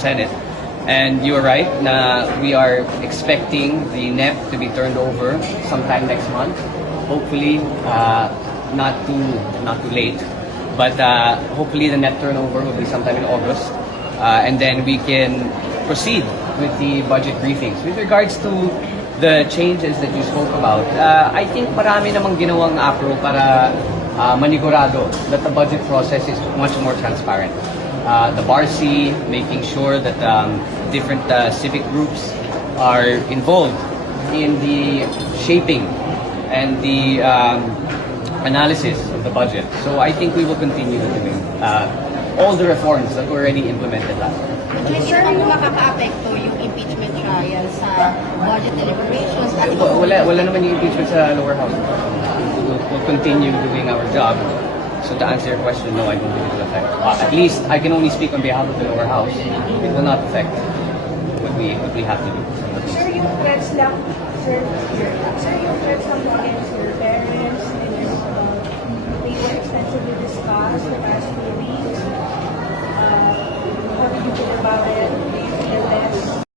Senate. And you are right na we are expecting the NEP to be turned over sometime next month. Hopefully, not too late. But hopefully the NEP turnover will be sometime in August. And then we can proceed with the budget briefings. With regards to the changes that you spoke about, I think marami namang ginawang APRO para manigurado that the budget process is much more transparent. The BARC, making sure that different civic groups are involved in the shaping and the analysis of the budget. So I think we will continue doing all the reforms that were already implemented last year. Sir, ano makaka-apekto yung impeachment trial sa budget deliberations? At Wala naman yung impeachment sa lower house. We'll continue doing our job. So to answer your question, no, I don't think it will affect. At least I can only speak on behalf of the lower house. It will not affect what we have to do. Sir, yung threats lang, sir, yung threats lang po against sir,